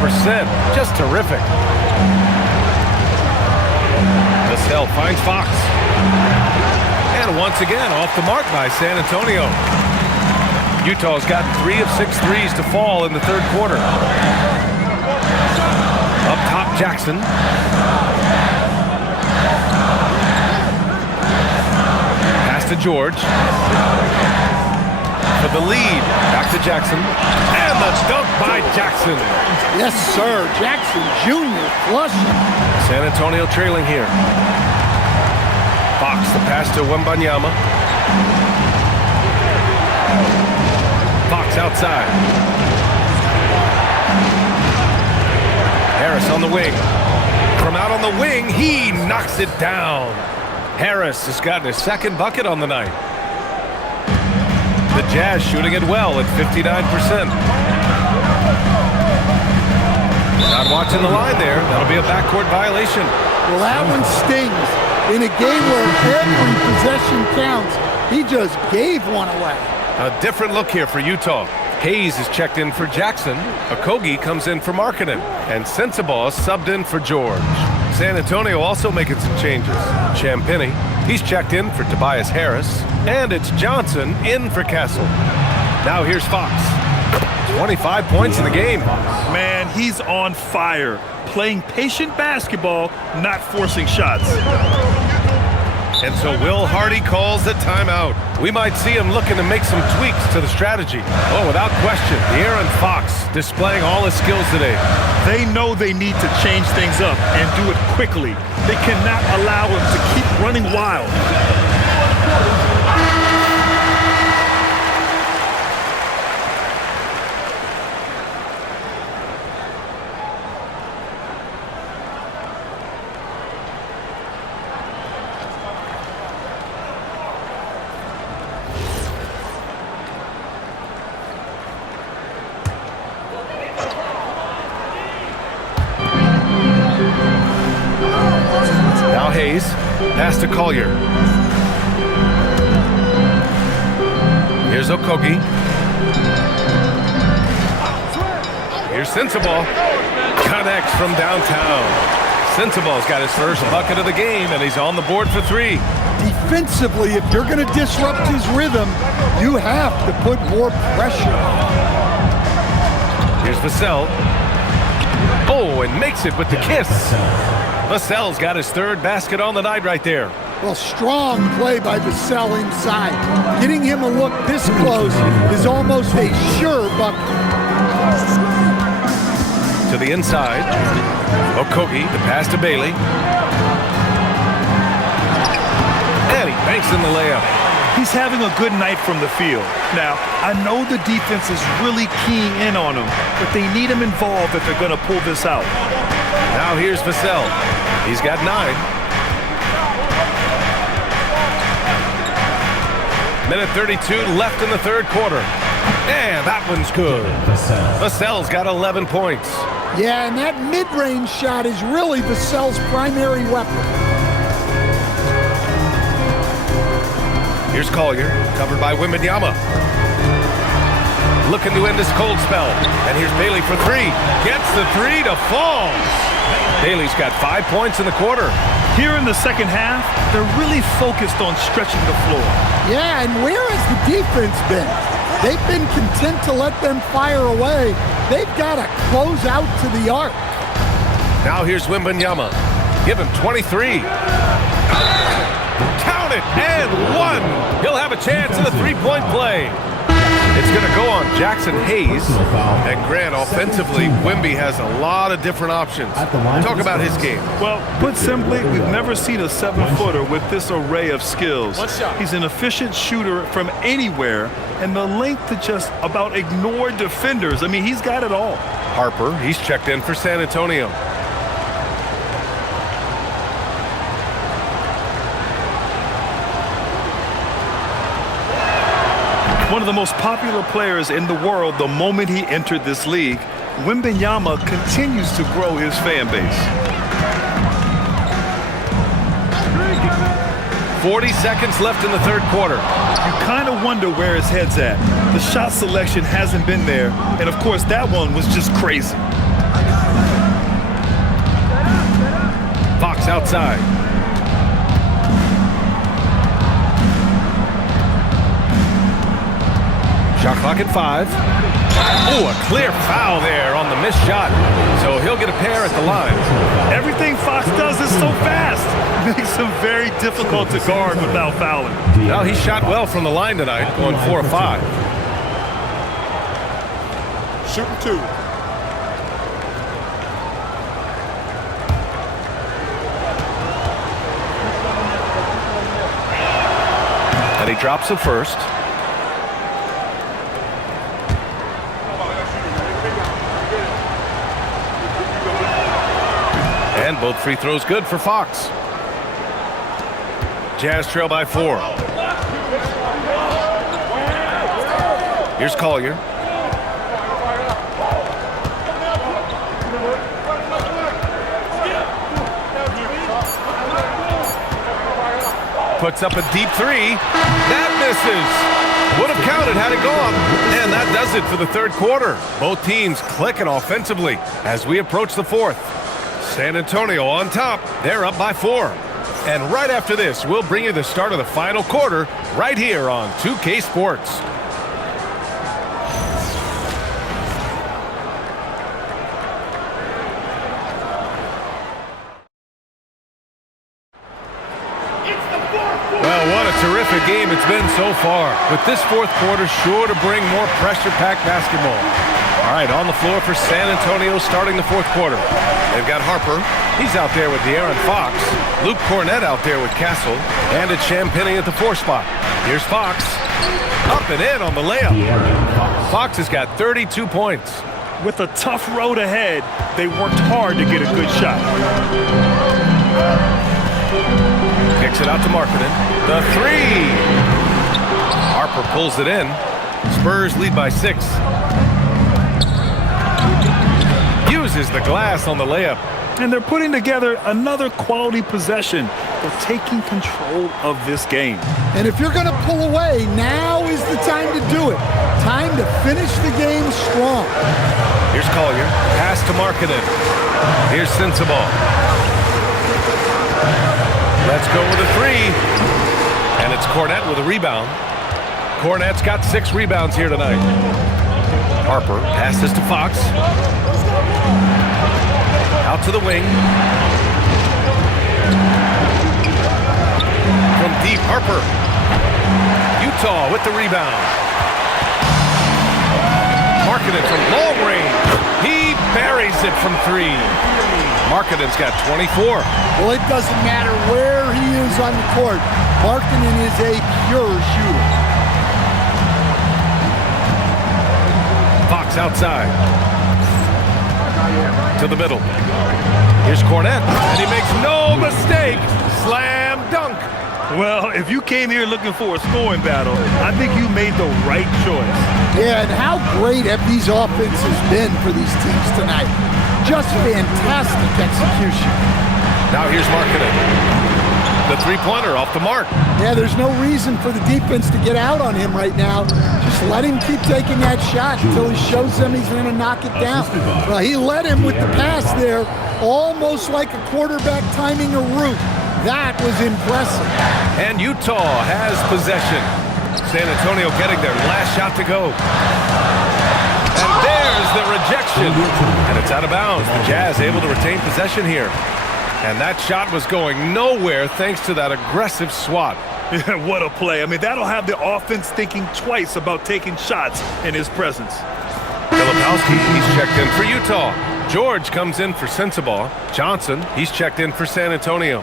Just terrific. Vassell finds Fox. And once again, off the mark by San Antonio. Utah's gotten 3 of 6 threes to fall in the third quarter. Up top, Jackson. Pass to George. For the lead. Back to Jackson. And the dunk by Jackson. Yes, sir. Jackson Jr. flushing. San Antonio trailing here. Fox, the pass to Wembanyama. Fox outside. Harris on the wing. From out on the wing, he knocks it down. Harris has gotten his second bucket on the night. The Jazz shooting it well at 59%. Not watching the line there. That'll be a backcourt violation. Well, that one stings. In a game where every possession counts, he just gave one away. A different look here for Utah. Hayes is checked in for Jackson. Okogie comes in for Markkanen. And Sensabaugh subbed in for George. San Antonio also making some changes. Champagnie, he's checked in for Tobias Harris. And it's Johnson in for Castle. Now here's Fox. 25 points in the game. Man, he's on fire. Playing patient basketball, not forcing shots. And so Will Hardy calls the timeout. We might see him looking to make some tweaks to the strategy. Oh, without question, De'Aaron Fox displaying all his skills today. They know they need to change things up and do it quickly. They cannot allow him to keep running wild. Hayes, pass to Collier. Here's Okogie. Here's Sensabaugh. Connects from downtown. Sensabaugh's got his first bucket of the game, and he's on the board for 3. Defensively, if you're going to disrupt his rhythm, you have to put more pressure on. Here's Vassell. Oh, and makes it with the kiss. Vassell's got his third basket on the night right there. Well, strong play by Vassell inside. Getting him a look this close is almost a sure bucket. To the inside. Okogie, the pass to Bailey. And he banks in the layup. He's having a good night from the field. Now, I know the defense is really keying in on him, but they need him involved if they're going to pull this out. Now here's Vassell. He's got 9. Minute 32 left in the third quarter. And that one's good. Vassell's got 11 points. Yeah, and that mid-range shot is really Vassell's primary weapon. Here's Collier, covered by Wembanyama. Looking to end this cold spell. And here's Bailey for three. Gets the three to fall. Bailey's got 5 points in the quarter. Here in the second half, they're really focused on stretching the floor. Yeah, and where has the defense been? They've been content to let them fire away. They've got to close out to the arc. Now here's Wembanyama. Give him 23. Count it, and one. He'll have a chance in the three-point play. It's going to go on Jackson Hayes. And Grant, offensively, Wemby has a lot of different options. Talk about his game. Well, put simply, we've never seen a 7-footer with this array of skills. He's an efficient shooter from anywhere, and the length to just about ignore defenders. I mean, he's got it all. Harper, he's checked in for San Antonio. One of the most popular players in the world the moment he entered this league, Wembanyama continues to grow his fan base. 40 seconds left in the third quarter. You kind of wonder where his head's at. The shot selection hasn't been there, and of course that one was just crazy. Fox outside. Shot clock at 5. Oh, a clear foul there on the missed shot. So he'll get a pair at the line. Everything Fox does is so fast. It makes him very difficult to guard without fouling. Well, he shot well from the line tonight, going 4 of 5. Shooting 2. And he drops the first. And both free throws good for Fox. Jazz trail by 4. Here's Collier. Puts up a deep 3. That misses. Would have counted had it gone. And that does it for the third quarter. Both teams clicking offensively as we approach the fourth. San Antonio on top. They're up by 4. And right after this, we'll bring you the start of the final quarter right here on 2K Sports. Well, what a terrific game it's been so far. With this fourth quarter sure to bring more pressure-packed basketball. All right, on the floor for San Antonio starting the fourth quarter. They've got Harper. He's out there with De'Aaron Fox. Luke Cornett out there with Castle. And it's Champagnie at the 4 spot. Here's Fox. Up and in on the layup. Fox has got 32 points. With a tough road ahead, they worked hard to get a good shot. Kicks it out to Markkanen. The 3. Harper pulls it in. Spurs lead by 6. Uses the glass on the layup. And they're putting together another quality possession. They're taking control of this game. And if you're going to pull away, now is the time to do it. Time to finish the game strong. Here's Collier. Pass to Markkanen. Here's Sensabaugh. Let's go with a 3. And it's Cornett with a rebound. Cornett's got 6 rebounds here tonight. Harper passes to Fox. Out to the wing. From deep, Harper. Utah with the rebound. Markkanen from long range. He buries it from 3. Markkanen's got 24. Well, it doesn't matter where he is on the court. Markkanen is a pure shooter. Fox outside. To the middle. Here's Cornett. And he makes no mistake. Slam dunk. Well, if you came here looking for a scoring battle, I think you made the right choice. Yeah, and how great have these offenses been for these teams tonight? Just fantastic execution. Now here's Markkanen. the three-pointer off the mark. Yeah, there's no reason for the defense to get out on him right now. Just let him keep taking that shot until he shows them he's going to knock it down. Well, he led him with the pass there, almost like a quarterback timing a route. That was impressive. And Utah has possession. San Antonio getting their last shot to go. And there's the rejection. And it's out of bounds. The Jazz able to retain possession here. And that shot was going nowhere thanks to that aggressive swat. What a play. I mean, that'll have the offense thinking twice about taking shots in his presence. Filipowski, he's checked in for Utah. George comes in for Sensabaugh. Johnson, he's checked in for San Antonio.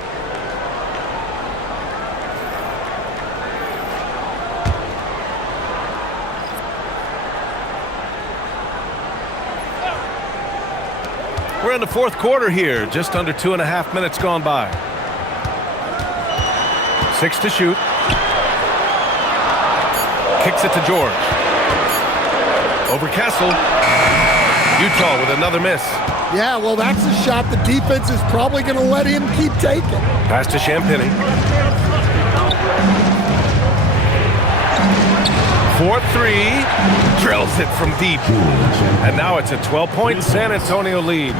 We're in the fourth quarter here, just under 2.5 minutes gone by. 6 to shoot. Kicks it to George. Over Kessel. Utah with another miss. Yeah, well, that's a shot the defense is probably going to let him keep taking. Pass to Champagny. 4-3. Drills it from deep. And now it's a 12-point San Antonio lead.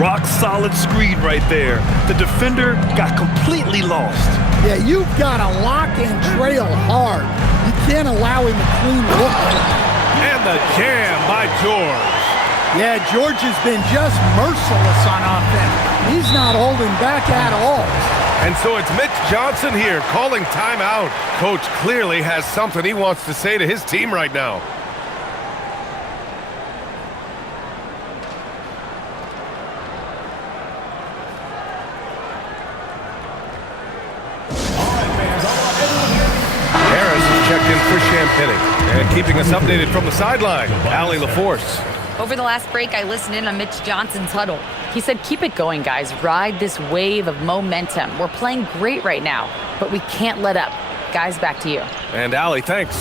Rock solid screen right there. The defender got completely lost. Yeah, you've got to lock and trail hard. You can't allow him a clean look. And the jam by George. Yeah, George has been just merciless on offense. He's not holding back at all. And so it's Mitch Johnson here calling timeout. Coach clearly has something he wants to say to his team right now. Harris is checked in for Champagny. And keeping us updated from the sideline, Allie LaForce. Over the last break, I listened in on Mitch Johnson's huddle. He said, keep it going, guys. Ride this wave of momentum. We're playing great right now, but we can't let up. Guys, back to you. And Allie, thanks.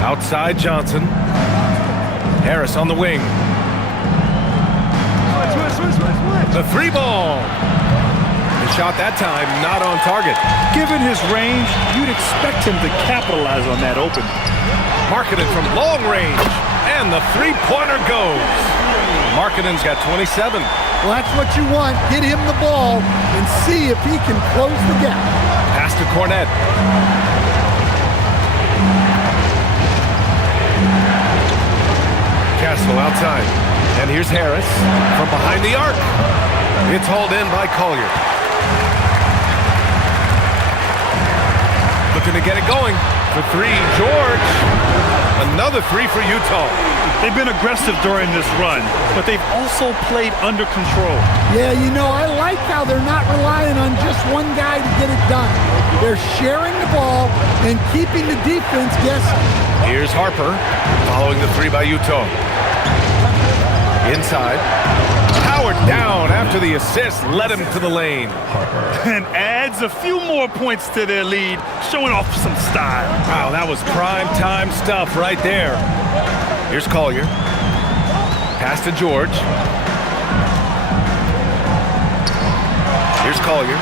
Outside Johnson. Harris on the wing. The three ball. The shot that time not on target. Given his range, you'd expect him to capitalize on that open. Markkanen from long range. And the three-pointer goes. Markkanen's got 27. Well, that's what you want. Get him the ball and see if he can close the gap. Pass to Cornette. Castle outside. And here's Harris from behind the arc. It's hauled in by Collier. Looking to get it going. For three, George. Another three for Utah. They've been aggressive during this run, but they've also played under control. Yeah, you know, I like how they're not relying on just one guy to get it done. They're sharing the ball and keeping the defense guessing. Here's Harper following the three by Utah. Inside. Powered down after the assist led him to the lane. And adds a few more points to their lead, showing off some style. Wow, that was prime time stuff right there. Here's Collier. Pass to George. Here's Collier.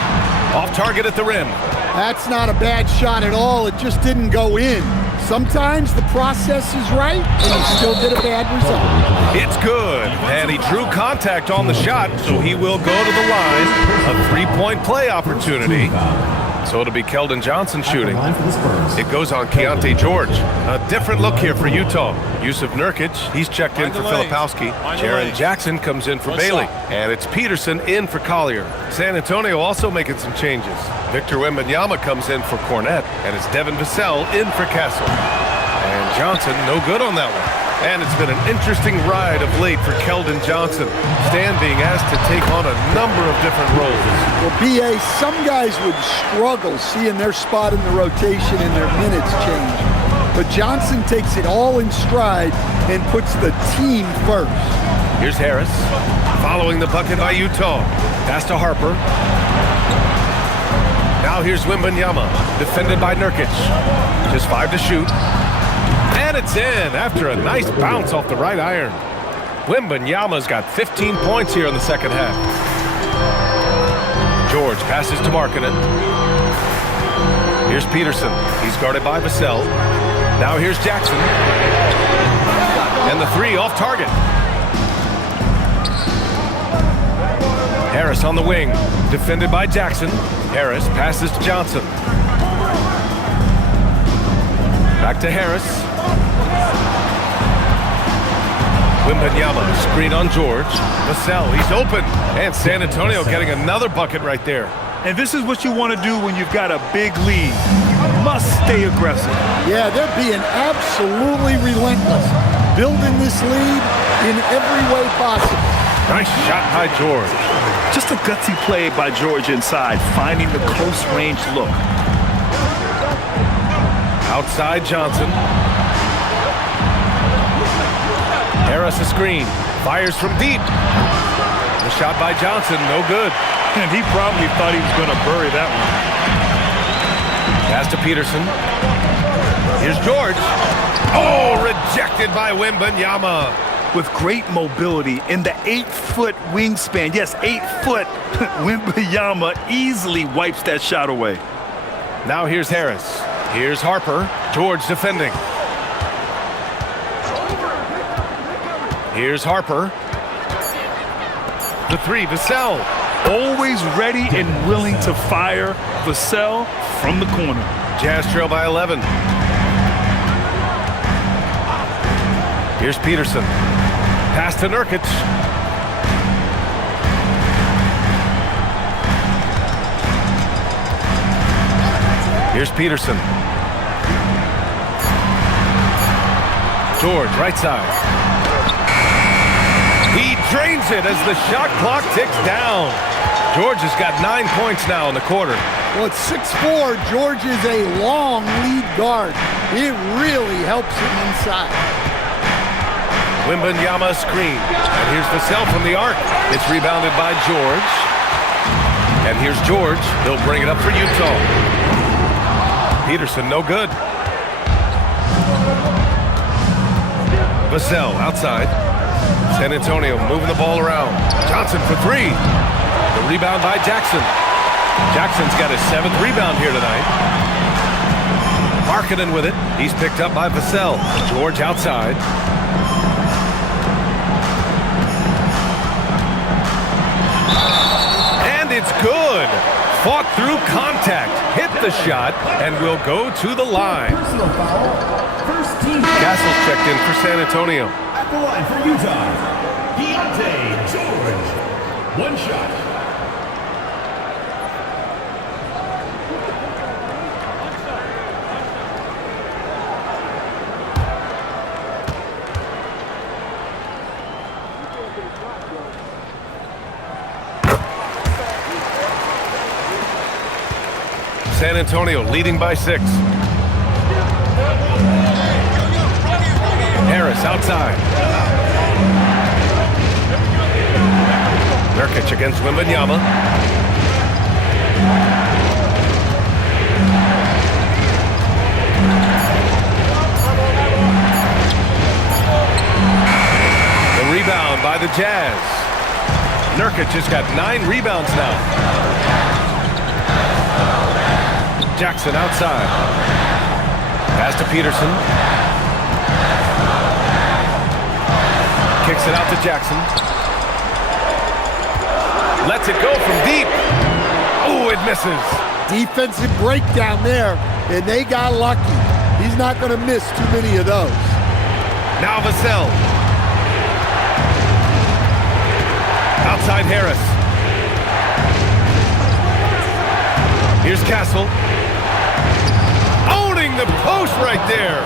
Off target at the rim. That's not a bad shot at all. It just didn't go in. Sometimes the process is right, and he still did a bad result. It's good, and he drew contact on the shot, so he will go to the line. A three-point play opportunity. So it'll be Keldon Johnson shooting. It goes on Keontae George. A different look here for Utah. Yusuf Nurkic, he's checked in for Filipowski. Jaren Jackson comes in for Bailey. And it's Peterson in for Collier. San Antonio also making some changes. Victor Wembanyama comes in for Cornette. And it's Devin Vassell in for Castle. And Johnson no good on that one. And it's been an interesting ride of late for Keldon Johnson. Stan being asked to take on a number of different roles. Well, B.A., some guys would struggle seeing their spot in the rotation and their minutes change. But Johnson takes it all in stride and puts the team first. Here's Harris, following the bucket by Utah. Pass to Harper. Now here's Wembanyama, defended by Nurkic. Just 5 to shoot. And it's in after a nice bounce off the right iron. Wembanyama's got 15 points here in the second half. George passes to Markkanen. Here's Peterson. He's guarded by Vassell. Now here's Jackson. And the three off target. Harris on the wing. Defended by Jackson. Harris passes to Johnson. Back to Harris. Wembanyama, screen on George. Vassell, he's open. And San Antonio getting another bucket right there. And this is what you want to do when you've got a big lead. You must stay aggressive. Yeah, they're being absolutely relentless, building this lead in every way possible. Nice shot by George. Just a gutsy play by George inside, finding the close range look. Outside Johnson. Harris a screen. Fires from deep. The shot by Johnson, no good. And he probably thought he was going to bury that one. Pass to Peterson. Here's George. Oh, rejected by Wembanyama. With great mobility in the 8-foot wingspan. Yes, 8 foot. Wembanyama easily wipes that shot away. Now here's Harris. Here's Harper. George defending. Here's Harper. The three, Vassell. Always ready and willing to fire. Vassell from the corner. Jazz trail by 11. Here's Peterson. Pass to Nurkic. Here's Peterson. George, right side. He drains it as the shot clock ticks down. George has got 9 points now in the quarter. Well, at 6'4", George is a long lead guard. It really helps him inside. Wembanyama screen. And here's Vassell from the arc. It's rebounded by George. And here's George. He'll bring it up for Utah. Peterson, no good. Vassell outside. San Antonio moving the ball around. Johnson for three. The rebound by Jackson. Jackson's got his 7th rebound here tonight. Markkanen with it. He's picked up by Vassell. George outside. And it's good. Fought through contact. Hit the shot and will go to the line. Personal foul. First team. Castle's checked in for San Antonio. At the line for Utah. Deontay George. One shot. San Antonio leading by 6. Harris outside. Nurkic against Wembanyama. The rebound by the Jazz. Nurkic has got 9 rebounds now. Jackson outside. Pass to Peterson. Kicks it out to Jackson. Lets it go from deep. Oh, it misses. Defensive breakdown there, and they got lucky. He's not going to miss too many of those. Now Vassell. Outside Harris. Here's Castle. Owning the post right there.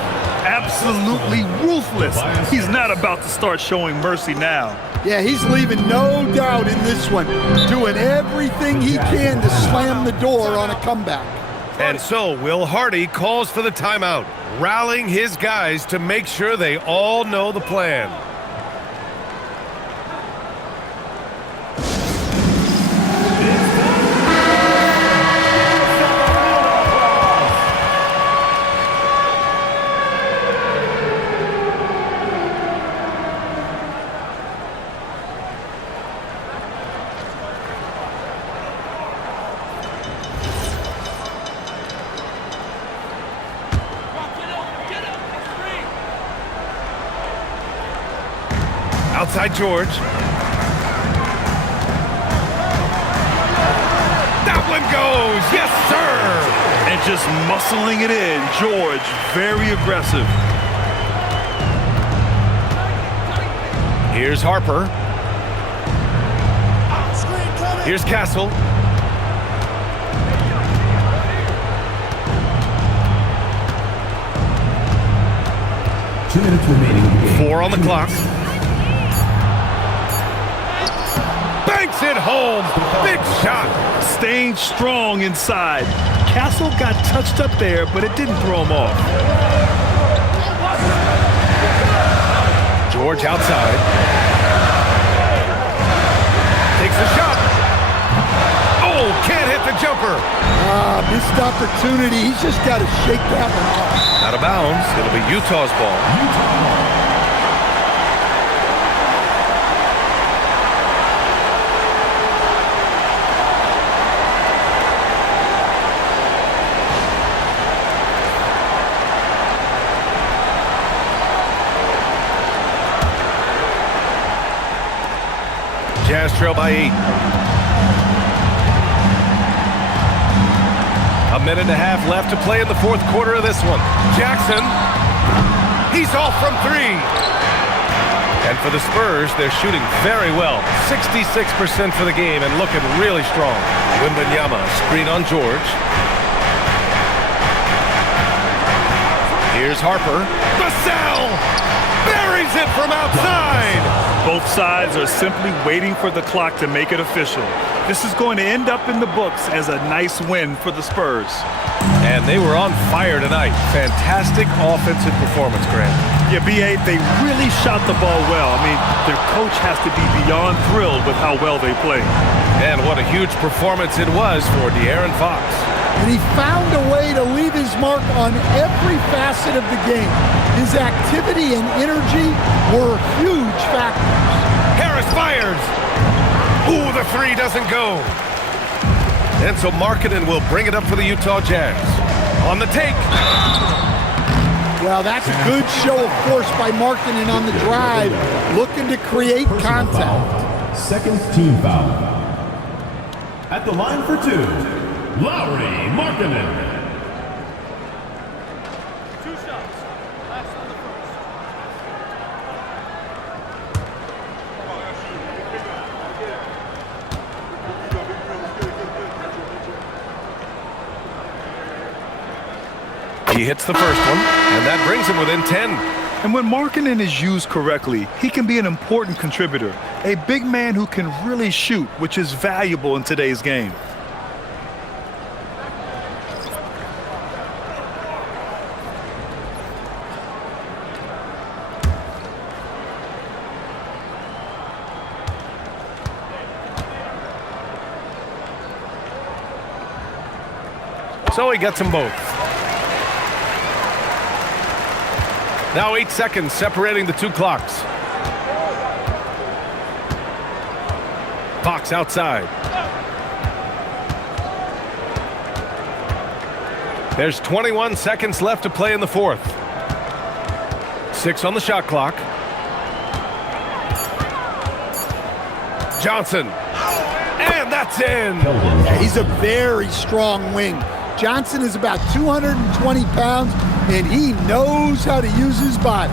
Absolutely ruthless. He's not about to start showing mercy now. Yeah, he's leaving no doubt in this one, doing everything he can to slam the door on a comeback. And so Will Hardy calls for the timeout, rallying his guys to make sure they all know the plan. Outside George. That one goes. Yes, sir. And just muscling it in. George, very aggressive. Here's Harper. Here's Castle. Two minutes remaining in the game. 4 on the clock. Banks it home. Big shot. Staying strong inside. Castle got touched up there, but it didn't throw him off. George outside. Takes the shot. Oh, can't hit the jumper. Missed opportunity. He's just got to shake that one off. Out of bounds. It'll be Utah's ball. Jazz trail by 8. A minute and a half left to play in the fourth quarter of this one. Jackson, he's off from 3. And for the Spurs, they're shooting very well. 66% for the game and looking really strong. Wembanyama, screen on George. Here's Harper. Vassell buries it from outside. Both sides are simply waiting for the clock to make it official. This is going to end up in the books as a nice win for the Spurs. And they were on fire tonight. Fantastic offensive performance, Grant. Yeah, B.A., they really shot the ball well. I mean, their coach has to be beyond thrilled with how well they played. And what a huge performance it was for De'Aaron Fox. And he found a way to leave his mark on every facet of the game. His activity and energy were huge factors. Harris fires. Ooh, the 3 doesn't go. And so Markkanen will bring it up for the Utah Jazz. On the take. Well, that's a good show of force by Markkanen on the drive, looking to create contact. Second team foul. At the line for 2, Lauri Markkanen. 2 shots. Last on the He hits the first one, and that brings him within 10. And when Markkanen is used correctly, he can be an important contributor. A big man who can really shoot, which is valuable in today's game. So he gets them both. Now 8 seconds separating the 2 clocks. Fox outside. There's 21 seconds left to play in the fourth. 6 on the shot clock. Johnson. And that's in. He's a very strong wing. Johnson is about 220 pounds, and he knows how to use his body.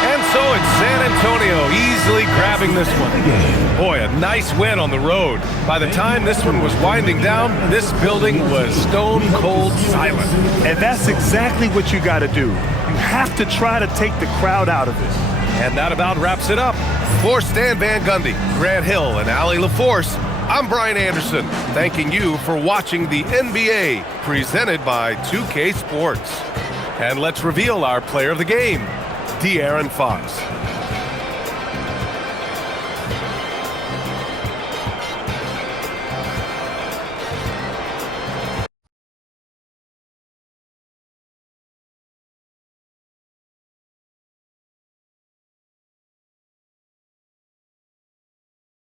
And so it's San Antonio easily grabbing this one. Boy, a nice win on the road. By the time this one was winding down, this building was stone cold silent. And that's exactly what you got to do. You have to try to take the crowd out of it. And that about wraps it up. For Stan Van Gundy, Grant Hill, and Allie LaForce, I'm Brian Anderson, thanking you for watching the NBA presented by 2K Sports. And let's reveal our player of the game, De'Aaron Fox.